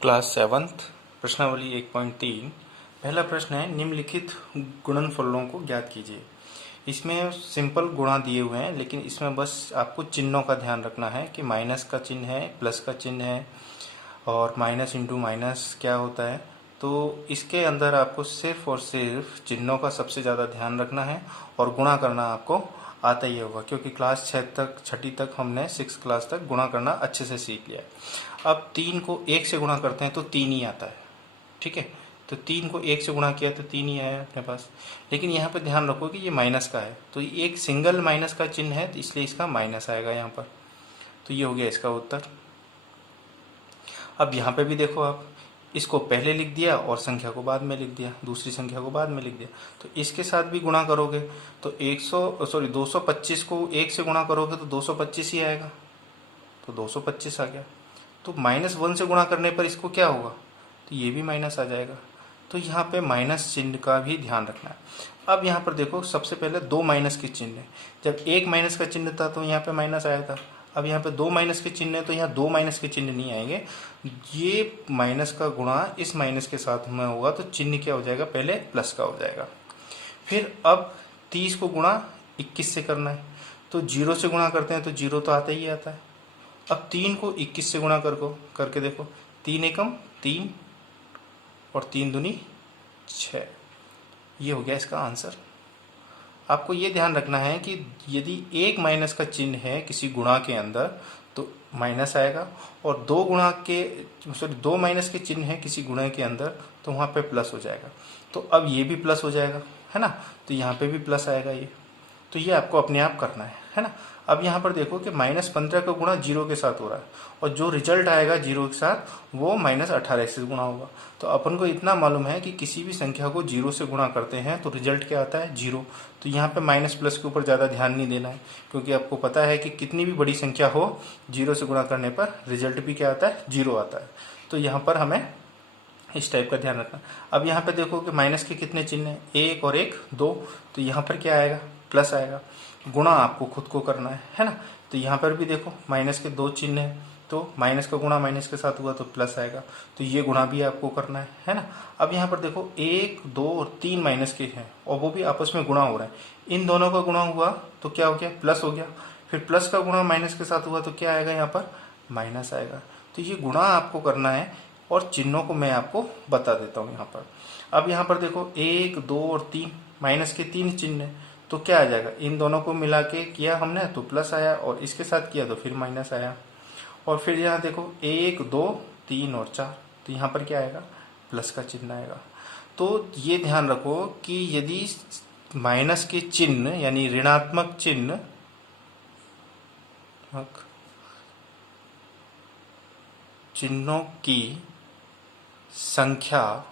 Class 7th प्रश्नावली 1.3 पहला प्रश्न है निम्नलिखित गुणनफलों को ज्ञात कीजिए। इसमें सिंपल गुणा दिए हुए हैं, लेकिन इसमें बस आपको चिन्हों का ध्यान रखना है कि माइनस का चिन्ह है, प्लस का चिन्ह है और माइनस इंटू माइनस क्या होता है। तो इसके अंदर आपको सिर्फ और सिर्फ चिन्हों का सबसे ज़्यादा ध्यान रखना है और गुणा करना आपको आता ही होगा, क्योंकि क्लास 6 तक हमने 6 क्लास तक गुणा करना अच्छे से सीख लिया है। अब 3 को 1 से गुणा करते हैं तो 3 ही आता है, ठीक है। तो 3 को 1 से गुणा किया तो 3 ही आया अपने पास। लेकिन यहाँ पर ध्यान रखो कि ये माइनस का है, तो ये एक सिंगल माइनस का चिन्ह है, तो इसलिए इसका माइनस आएगा यहाँ पर। तो ये हो गया इसका उत्तर। अब यहाँ पे भी देखो, आप इसको पहले लिख दिया और संख्या को बाद में लिख दिया, दूसरी संख्या को बाद में लिख दिया। तो इसके साथ भी गुणा करोगे तो 225 को 1 से गुणा करोगे तो 225 ही आएगा, तो 225 आ गया। तो -1 से गुणा करने पर इसको क्या होगा, तो ये भी माइनस आ जाएगा। तो यहाँ पे माइनस चिन्ह का भी ध्यान रखना है। अब यहाँ पर देखो, सबसे पहले 2 माइनस के चिन्ह है। जब 1 माइनस का चिन्ह था तो यहाँ पे माइनस आया था। अब यहाँ पे 2 माइनस के चिन्ह है तो यहाँ 2 माइनस के चिन्ह नहीं आएंगे। ये माइनस का गुणा इस माइनस के साथ में होगा तो चिन्ह क्या हो जाएगा, पहले प्लस का हो जाएगा। फिर अब 30 को गुणा 21 से करना है, तो 0 से गुणा करते हैं तो 0 तो आता ही आता है। अब 3 को 21 से गुणा करके देखो, 3 एकम 3 और 3 दूनी 6। ये हो गया इसका आंसर। आपको ये ध्यान रखना है कि यदि एक माइनस का चिन्ह है किसी गुणा के अंदर तो माइनस आएगा, और 2 माइनस के चिन्ह है किसी गुणा के अंदर तो वहाँ पे प्लस हो जाएगा। तो अब ये भी प्लस हो जाएगा, है ना, तो यहाँ पे भी प्लस आएगा ये। तो ये आपको अपने आप करना है ना। अब यहाँ पर देखो कि -15 का गुणा 0 के साथ हो रहा है, और जो रिजल्ट आएगा 0 के साथ वो -18 से गुणा होगा। तो अपन को इतना मालूम है कि किसी भी संख्या को 0 से गुणा करते हैं तो रिजल्ट क्या आता है, 0। तो यहाँ पे माइनस प्लस के ऊपर ज़्यादा ध्यान नहीं देना है, क्योंकि आपको पता है कि कितनी भी बड़ी संख्या हो 0 से गुणा करने पर रिजल्ट भी क्या आता है, 0 आता है। तो यहाँ पर हमें इस टाइप का ध्यान रखना। अब यहाँ पे देखो कि माइनस के कितने चिन्ह हैं, 1 और 1 2, तो यहाँ पर क्या आएगा, प्लस आएगा। गुणा आपको खुद को करना है ना। तो यहाँ पर भी देखो माइनस के 2 चिन्ह हैं, तो माइनस का गुणा माइनस के साथ हुआ तो प्लस आएगा, तो ये गुणा भी आपको करना है ना। अब यहाँ पर देखो 1 2 और 3 माइनस के हैं और वो भी आपस में गुणा हो रहा है। इन दोनों का गुणा हुआ तो क्या हो गया, प्लस हो गया। फिर प्लस का गुणा माइनस के साथ हुआ तो क्या आएगा, यहाँ पर माइनस आएगा। तो ये गुणा आपको करना है और चिन्हों को मैं आपको बता देता हूँ यहाँ पर। अब यहाँ पर देखो 1 2 और 3 माइनस के 3 चिन्ह है, तो क्या आ जाएगा, इन दोनों को मिला के किया हमने तो प्लस आया, और इसके साथ किया तो फिर माइनस आया। और फिर यहाँ देखो 1 2 3 और 4, तो यहाँ पर क्या आएगा, प्लस का चिन्ह आएगा। तो ये ध्यान रखो कि यदि माइनस के चिन्ह यानी ऋणात्मक चिन्ह चिन्हों की संख्या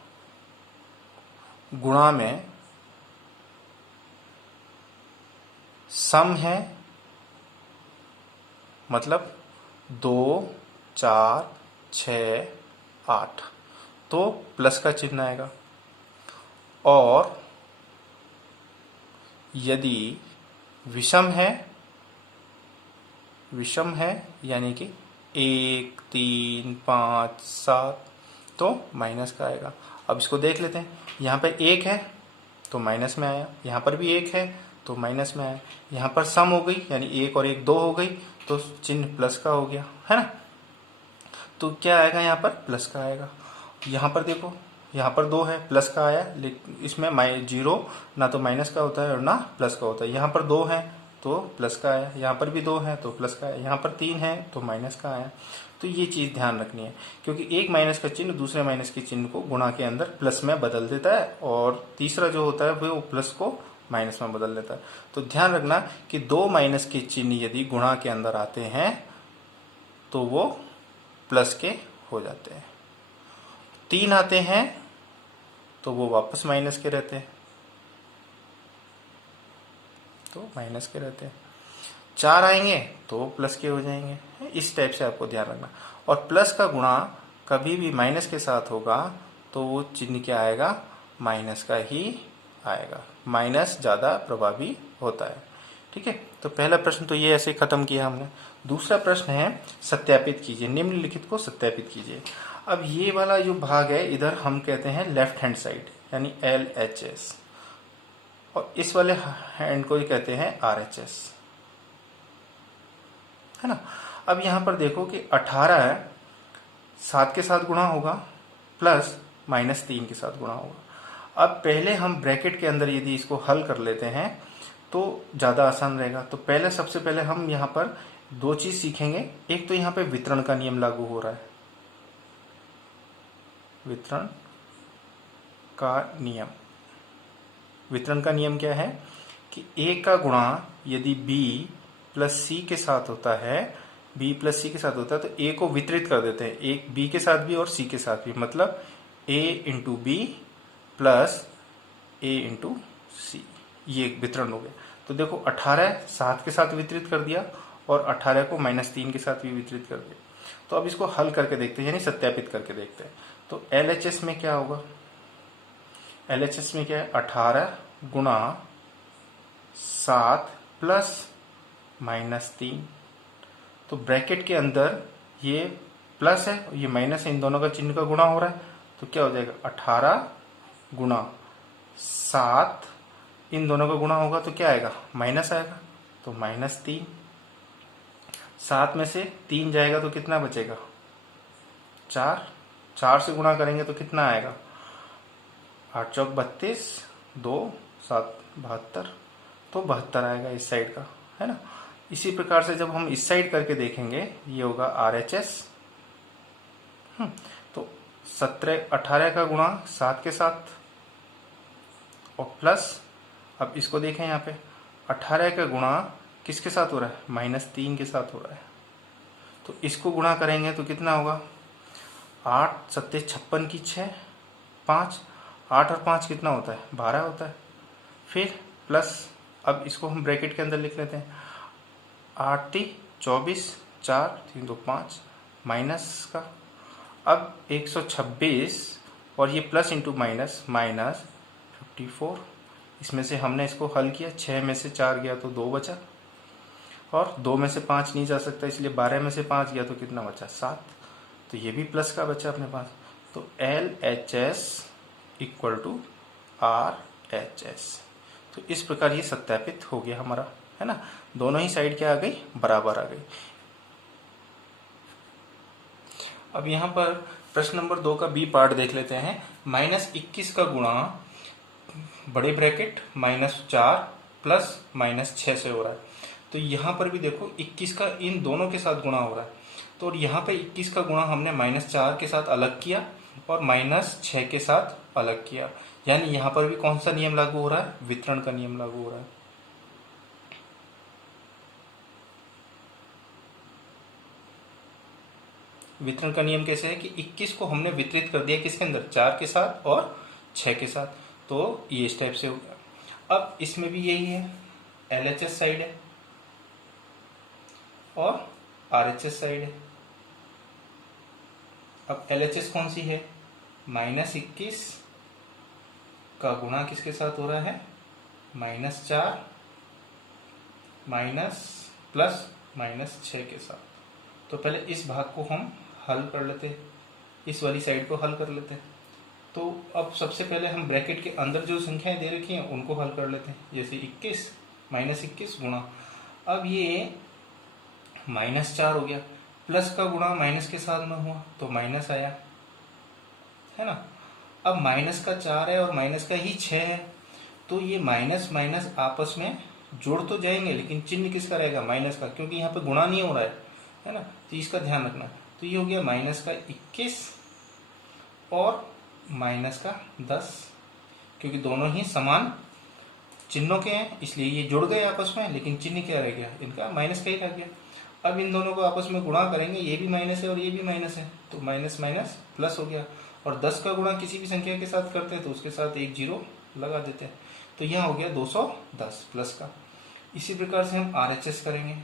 गुणा में सम है, मतलब 2 4 6 8, तो प्लस का चिन्ह आएगा। और यदि विषम है यानी कि 1 3 5 7, तो माइनस का आएगा। अब इसको देख लेते हैं। यहाँ पे 1 है तो माइनस में आया, यहाँ पर भी 1 है तो माइनस में आया। यहाँ पर सम हो गई यानी 1 और 1 2 हो गई, तो चिन्ह प्लस का हो गया, है ना। तो क्या आएगा, यहाँ पर प्लस का आएगा। यहाँ पर देखो, यहाँ पर 2 है, प्लस का आया, लेकिन इसमें 0 ना तो माइनस का होता है और ना प्लस का होता है। यहाँ पर 2 है तो प्लस का आया, यहाँ पर भी 2 है तो प्लस का आया, यहाँ पर 3 है तो माइनस का आया। तो ये चीज़ ध्यान रखनी है, क्योंकि एक माइनस का चिन्ह दूसरे माइनस के चिन्ह को गुणा के अंदर प्लस में बदल देता है, और तीसरा जो होता है वो प्लस को माइनस में बदल देता है। तो ध्यान रखना कि 2 माइनस के चिन्ह यदि गुणा के अंदर आते हैं तो वो प्लस के हो जाते हैं। 3 आते हैं तो वो वापस माइनस के रहते हैं, तो माइनस के रहते हैं। 4 आएंगे तो प्लस के हो जाएंगे। इस टाइप से आपको ध्यान रखना। और प्लस का गुणा कभी भी माइनस के साथ होगा तो वो चिन्ह क्या आएगा, माइनस का ही आएगा। माइनस ज़्यादा प्रभावी होता है, ठीक है, तो पहला प्रश्न तो ये ऐसे खत्म किया हमने। दूसरा प्रश्न है सत्यापित कीजिए, निम्नलिखित को सत्यापित कीजिए। अब ये वाला जो भाग है इधर हम कहते हैं लेफ्ट हैंड साइड यानी LHS, और इस वाले हैंड को ही कहते हैं RHS, है ना। अब यहां पर देखो कि 18 है, 7 के साथ गुणा होगा प्लस -3 के साथ गुणा होगा। अब पहले हम ब्रैकेट के अंदर यदि इसको हल कर लेते हैं तो ज़्यादा आसान रहेगा। तो पहले सबसे पहले हम यहाँ पर दो चीज़ सीखेंगे। एक तो यहाँ पे वितरण का नियम लागू हो रहा है, वितरण का नियम। वितरण का नियम क्या है कि A का गुणा यदि B प्लस C के साथ होता है, B प्लस C के साथ होता है तो A को वितरित कर देते हैं, एक B के साथ भी और C के साथ भी, मतलब A into B plus A into C, ये एक वितरण हो गया। तो देखो 18 7 के साथ वितरित कर दिया और 18 को -3 के साथ भी वितरित कर दिया। तो अब इसको हल करके देखते हैं, यानी सत्यापित करके देखते हैं। तो LHS में क्या होगा, LHS में क्या है 18 गुणा 7 प्लस -3। तो ब्रैकेट के अंदर ये प्लस है, ये माइनस है, इन दोनों का चिन्ह का गुणा हो रहा है, तो क्या हो जाएगा 18 गुणा 7, इन दोनों का गुणा होगा तो क्या आएगा माइनस आएगा, तो -3। 7 में से 3 जाएगा तो कितना बचेगा 4, 4 से गुणा करेंगे तो कितना आएगा 8 चौक 32, 2 7 72, तो 72 आएगा इस साइड का, है ना। इसी प्रकार से जब हम इस साइड करके देखेंगे ये होगा RHS। तो 18 का गुणा 7 के साथ और प्लस, अब इसको देखें यहाँ पे 18 का गुणा किसके साथ हो रहा है -3 के साथ हो रहा है, तो इसको गुणा करेंगे तो कितना होगा 8 7 56 की 6 5, 8 और 5 कितना होता है 12 होता है। फिर प्लस, अब इसको हम ब्रैकेट के अंदर लिख लेते हैं 8 24 4 3 2 5 माइनस का, अब 126 और ये प्लस इंटू माइनस -54। इसमें से हमने इसको हल किया, 6 में से 4 गया तो 2 बचा, और 2 में से 5 नहीं जा सकता इसलिए 12 में से 5 गया तो कितना बचा 7, तो ये भी प्लस का बचा अपने पास। तो LHS इक्वल टू RHS। तो इस प्रकार ये सत्यापित हो गया हमारा, है ना। दोनों ही साइड क्या आ गई बराबर आ गई। अब यहाँ पर प्रश्न नंबर 2 का B पार्ट देख लेते हैं। -21 का गुणा बड़े ब्रैकेट -4 प्लस -6 से हो रहा है। तो यहाँ पर भी देखो 21 का इन दोनों के साथ गुणा हो रहा है, तो यहाँ पे 21 का गुणा हमने -4 के साथ अलग किया और -6 के साथ अलग किया, यानी यहाँ पर भी कौन सा नियम लागू हो रहा है, वितरण का नियम लागू हो रहा है। वितरण का नियम कैसे है कि 21 को हमने वितरित कर दिया किसके अंदर 4 के साथ और 6 के साथ, तो ये इस टाइप से हो गया। अब इसमें भी यही है, LHS साइड है और RHS साइड है। अब LHS कौन सी है, -21 का गुणा किसके साथ हो रहा है -4 प्लस -6 के साथ। तो पहले इस भाग को हम हल कर लेते हैं, इस वाली साइड को हल कर लेते हैं। तो अब सबसे पहले हम ब्रैकेट के अंदर जो संख्याएं दे रखी हैं उनको हल कर लेते हैं, जैसे 21 -21 गुणा, अब ये -4 हो गया, प्लस का गुणा माइनस के साथ में हुआ तो माइनस आया, है ना। अब माइनस का 4 है और माइनस का ही 6 है, तो ये माइनस माइनस आपस में जुड़ तो जाएंगे लेकिन चिन्ह किसका रहेगा माइनस का, क्योंकि यहाँ पे गुणा नहीं हो रहा है ना, तो इसका ध्यान रखना। तो ये हो गया माइनस का 21 और माइनस का 10, क्योंकि दोनों ही समान चिन्हों के हैं इसलिए ये जुड़ गए आपस में, लेकिन चिन्ह क्या रह गया इनका माइनस का ही रह गया। अब इन दोनों को आपस में गुणा करेंगे, ये भी माइनस है और ये भी माइनस है, तो माइनस माइनस प्लस हो गया। और 10 का गुणा किसी भी संख्या के साथ करते हैं तो उसके साथ एक जीरो लगा देते हैं, तो यहाँ हो गया 210 प्लस का। इसी प्रकार से हम RHS करेंगे।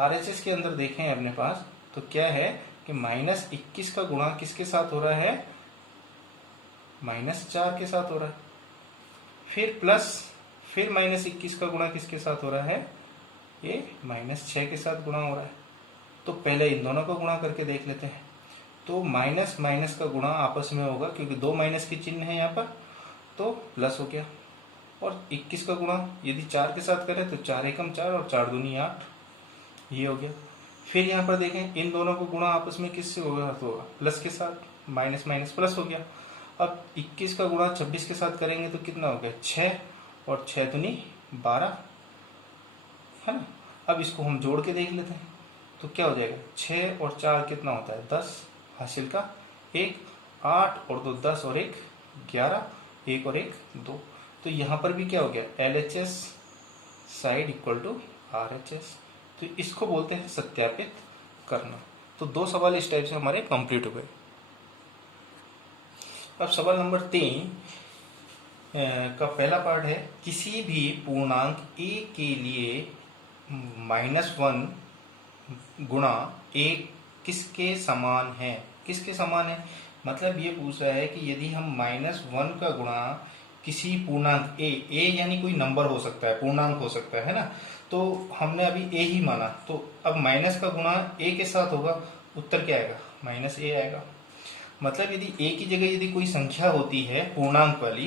RHS के अंदर देखें अपने पास तो क्या है कि -21 का गुणा किसके साथ हो रहा है -4 के साथ हो रहा है, फिर प्लस, फिर -21 का गुणा किसके साथ हो रहा है ये -6 के साथ गुणा हो रहा है। तो पहले इन दोनों को गुणा करके देख लेते हैं। तो माइनस माइनस का गुणा आपस में होगा, क्योंकि दो माइनस के चिन्ह है यहाँ पर, तो प्लस हो गया। और 21 का गुणा यदि 4 के साथ करें तो 4 एकम 4 और 4 दूनी 8, ये हो गया। फिर यहाँ पर देखें इन दोनों को गुणा आपस में किससे होगा, तो प्लस के साथ, माइनस माइनस प्लस हो गया। अब 21 का गुणा 26 के साथ करेंगे तो कितना हो गया, 6 और 6 दूनी 12, है ना। अब इसको हम जोड़ के देख लेते हैं तो क्या हो जाएगा, 6 और 4 कितना होता है, 10, हासिल का 1, 8 और 2 10 और 1 11, 1 और 1 2। तो यहाँ पर भी क्या हो गया, LHS side equal to RHS। तो इसको बोलते हैं सत्यापित करना। तो 2 सवाल इस टाइप से हमारे कंप्लीट हो गए। अब सवाल नंबर 3 का पहला पार्ट है, किसी भी पूर्णांक a के लिए -1 गुणा a किसके समान है। किसके समान है मतलब ये पूछ रहा है कि यदि हम -1 का गुणा किसी पूर्णांक a यानी कोई नंबर हो सकता है, पूर्णांक हो सकता है ना, तो हमने अभी a ही माना, तो अब माइनस का गुणा a के साथ होगा, उत्तर क्या आएगा, -a आएगा। मतलब यदि a की जगह यदि कोई संख्या होती है पूर्णांक वाली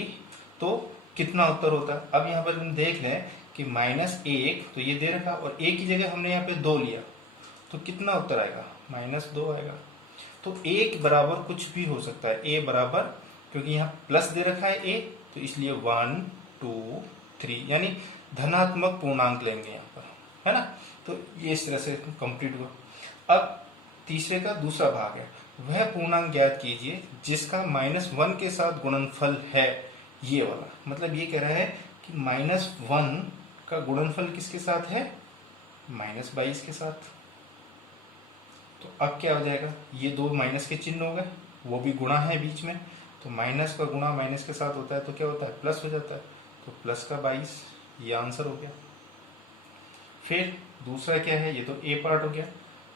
तो कितना उत्तर होता है। अब यहाँ पर हम देख लें कि -1 तो ये दे रखा और a की जगह हमने यहाँ पे 2 लिया, तो कितना उत्तर आएगा, -2 आएगा। तो a बराबर कुछ भी हो सकता है, a बराबर, क्योंकि यहाँ प्लस दे रखा है a, तो इसलिए 1 2 3 यानी धनात्मक पूर्णांक लेंगे यहाँ पर, है ना। तो ये इस तरह से कंप्लीट हुआ। अब तीसरे का दूसरा भाग है, वह पूर्णांक ज्ञात कीजिए जिसका -1 के साथ गुणनफल है, ये वाला। मतलब ये कह रहा है कि -1 का गुणनफल किसके साथ है, -22 के साथ। तो अब क्या हो जाएगा, ये 2 माइनस के चिन्ह हो गए, वो भी गुणा है बीच में, तो माइनस का गुणा माइनस के साथ होता है तो क्या होता है, प्लस हो जाता है, तो प्लस का 22, ये आंसर हो गया। फिर दूसरा क्या है, ये तो ए पार्ट हो गया।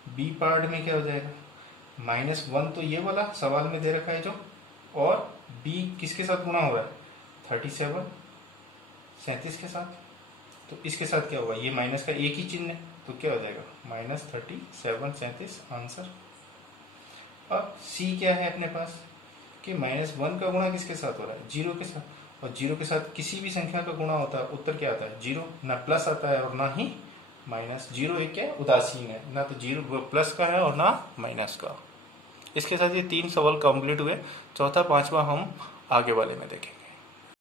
बी पार्ट में क्या हो जाएगा, -1 तो ये वाला सवाल में दे रखा है जो, और बी किसके साथ गुणा हो रहा है, 37 के साथ, तो इसके साथ क्या होगा, ये माइनस का एक ही चिन्ह है, तो क्या हो जाएगा, -37 आंसर। अब सी क्या है अपने पास कि -1 का गुणा किसके साथ हो रहा है, 0 के साथ, और 0 के साथ किसी भी संख्या का गुणा होता है, उत्तर क्या आता है, 0, ना प्लस आता है और ना ही माइनस। 0 एक क्या उदासीन है, ना तो 0 प्लस का है और ना माइनस का। इसके साथ ये 3 सवाल कंप्लीट हुए। चौथा पांचवा हम आगे वाले में देखेंगे।